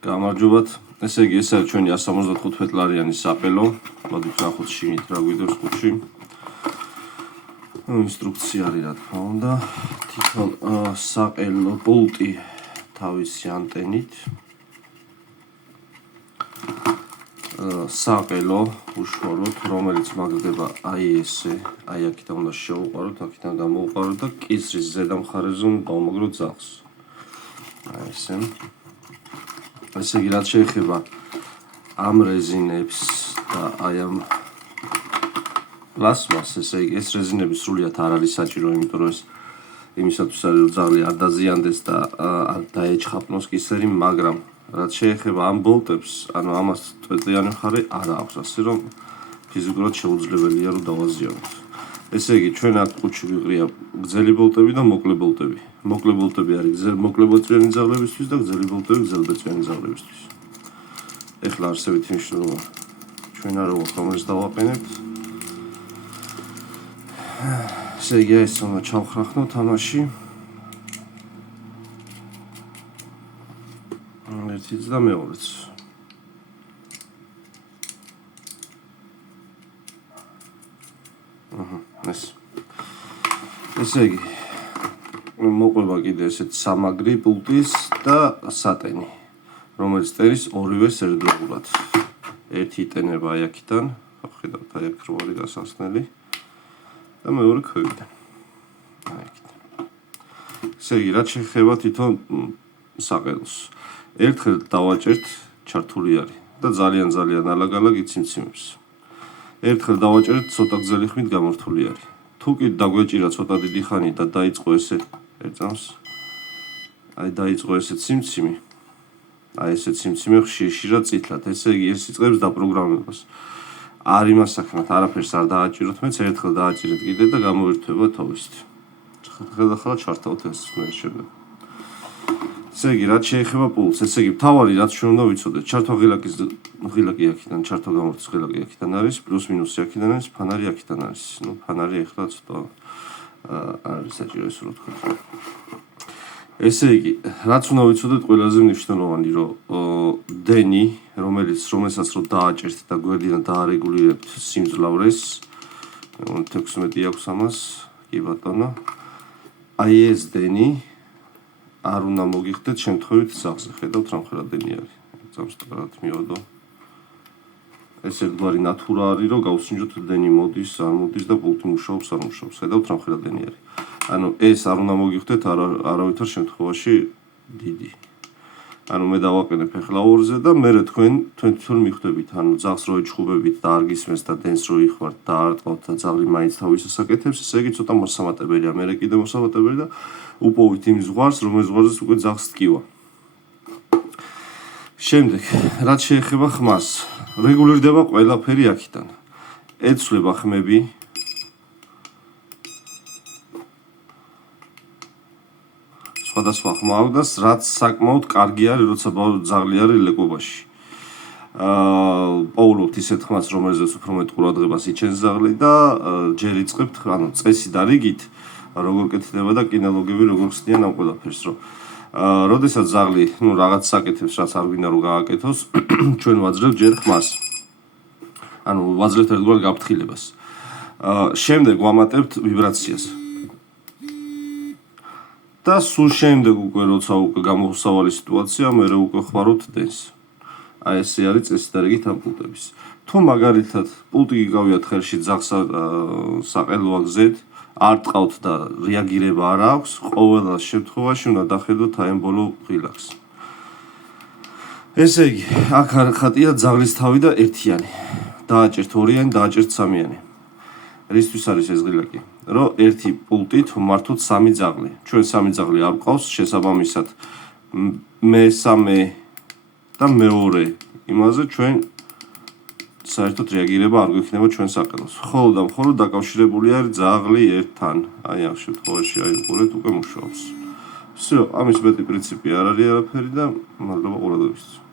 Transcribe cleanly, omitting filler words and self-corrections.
გამარჯობათ. ესე იგი, ეს არის ჩვენი 175 ლარიანი საყელო. მოდით ნახოთ შიგნით რა გვიდევს ხუთში. ინსტრუქცია არის რა თქმა უნდა. თითო საყელო პულტი თავისი ანტენით. საყელო უშუალოდ, რომელიც მაგდება აი ესე, აი აქედან უნდა შევუყაროთ, აქედან გამოვუყაროთ და კისრის ზედა მხარეზე უნდა დავმაგროთ ძაღლს. აი ესე. ესე იგი, რაც შეეხება ამ რეზინებს და აი ამ პლასმას, ესე იგი, ეს რეზინები სრულიად არ არის საჭირო, იმიტომ რომ ეს იმისათვის არის, რომ ძაღლი არ დაზიანდეს და არ დაეჩხაპნოს კისერი, მაგრამ რაც შეეხება ამ ბოლტებს, ანუ ამას წვეტიანი მხარე არ აქვს, ასე რომ ფიზიკურად შეუძლებელია რომ დავაზიანოთ. ესე იგი, ჩვენ აქ ყუთში ვიყრია გრძელი ბოლტები და მოკლე ბოლტები. მოკლე ბოლტები არის მოკლებოწვიანი ძაღლებისთვის და გრძელი ბოლტები გრძელბეწვიანი ძაღლებისთვის. ეხლა არსებითი მნიშვნელობა ჩვენ არ ვაქვს, რომელიც დავაყენებთ. ესე იგი, ეს უნდა ჩავხრახნოთ ამაში. ერთიც და მეორეც. ესე იგი, მოყვება კიდე ესეთ სამაგრი პულტის და სატენი, რომელიც წერის ორივე ერთდროულად. ერთი იტენება აი აქიდან, ხედავთ აი აქ რო არის გასახსნელი და მეორე ქვევიდან. აი აქიდან. ესე იგი, რაც შეეხება თვითონ საყელოს. ერთხელ დავაჭერთ ჩართული არის და ძალიან ალაგ-ალაგ იციმციმებს. ერთხელ დავაჭერთ ცოტა გრძელი ხმით გამორთული არის. თუ კი დაგვეჭირა ცოტა დიდი ხანი და დაიწყო ესე ერწამს. აი დაიწყო ესე ციმციმი. აი ესე ციმციმი ხშირად წითლად. ესე იგი, ეს იწყებს დაპროგრამებას. არ იმას საქმეთ, არაფერს არ დააჭიროთ, მეც ერთხელ დააჭირეთ კიდე და გამოირთვება თავისით. ხელახლა ჩართავთ ეს შემდეგ. ესე იგი, რაც შეეხება პულს, ესე იგი, თავარი რაც ჩვენ უნდა ვიცოდეთ, ჩართვა ღილაკი აქედან, ჩართვა გამორთის ღილაკი აქედან არის, პლუს მინუსი აქედან არის, ფანარი აქედან არის. ნუ ფანარი ეხლა ცოტა არის საჭირო ეს რო თქვა. ესე იგი, რაც უნდა ვიცოდეთ ყველაზე მნიშვნელოვანი, რომ დენი, რომელსაც რო დააჭერთ და გვერდიდან დაარეგულირებთ სიმძლავრეს, 16 აქვს ამას, კი ბატონო. აი ეს დენი არ უნდა მოგიხდეთ შემთხვევით ძაღლზე. ხედავთ რა მხრა დენი არის. ძაღლს თქვათ მივადო. ეს ერთგვარი ნატურა არის, რომ გავსინჯოთ დენი მოდის, არ მოდის და პულტი მუშაობს, არ მუშაობს. ხედავთ რა მხრა დენი არის. ანუ ეს არ უნდა მოგიხდეთ არავითარ შემთხვევაში დიდი. ანუ მე დავაყენებ ეხლა ორზე და მე თქვენ თვითონ მიხვდებით, ანუ ძაღლს რო ეჩხუბებით და არ გისმენს და დენს რო იხوارთ და არ ტყავთ და ძაღლი მაინც თავისას აკეთებს, ესე იგი ცოტა მოსამატებელია. მე კიდე მოსამატებელი და უპოვით იმ ზღვარს, რომელიც ზღვარზეც უკვე ძაღლს ტკივა. შემდეგ, რაც შეეხება ხმას, რეგულირდება ყველაფერი აქედან. ეცვლება ხმები. სხვადასხვა ხმა აქვს, რაც საკმაოდ კარგი არის, როცა ძაღლი არის ლეკობაში. პოულობთ ისეთ ხმას, რომელზეც უფრო მეტ ყურადღებას იჩენს ძაღლი და ჯერ იწყებთ, ანუ წესით და რიგით, როგორ კეთდება და კინოლოგები როგორ ხსნიან ამ ყველაფერს, რომ როდესაც ძაღლი, ნუ რაღაც საკეთებს, რაც არ გვინდა რომ გააკეთოს, ჩვენ ვაძლევთ ჯერ ხმას. ანუ ვაძლევთ ერთგვარ გაფრთხილებას. შემდეგ ვამატებთ ვიბრაციას. და სულ შემდეგ უკვე როცა უკვე გამოსავალი სიტუაცია, მე უკვე ხვაროთ დენს. აი ესე არის წესით და რიგით ამ პულტების. თუ მაგალითად პულტი გიგავიათ ხელში ძაღლს საყელო აგზეთ, არ ტყავთ და რეაგირება არ აქვს, ყოველ შემთხვევაში უნდა დახედოთ აი ამ ბოლო ღილაკს. ესე იგი, აქ ხატია ძაღლის თავი და ერთიანი. დააჭერთ ორიანი, დააჭერთ სამიანი. რისთვის არის ეს ღილაკი? რომ ერთი პულტით მართოთ სამი ძაღლი. ჩვენ სამი ძაღლი არ გვყავს, შესაბამისად მესამე და მეორე იმაზე ჩვენ საერთოდ რეაგირება არ გვექნება ჩვენ საყელოს. ხოლო და მხოლოდ დაკავშირებული არის ძაღლი ერთთან. აი ამ შემთხვევაში აი უყურეთ უკვე მუშაობს. всё, ამის მეტი პრინციპი არ არის არაფერი და მადლობა ყურადღებისთვის.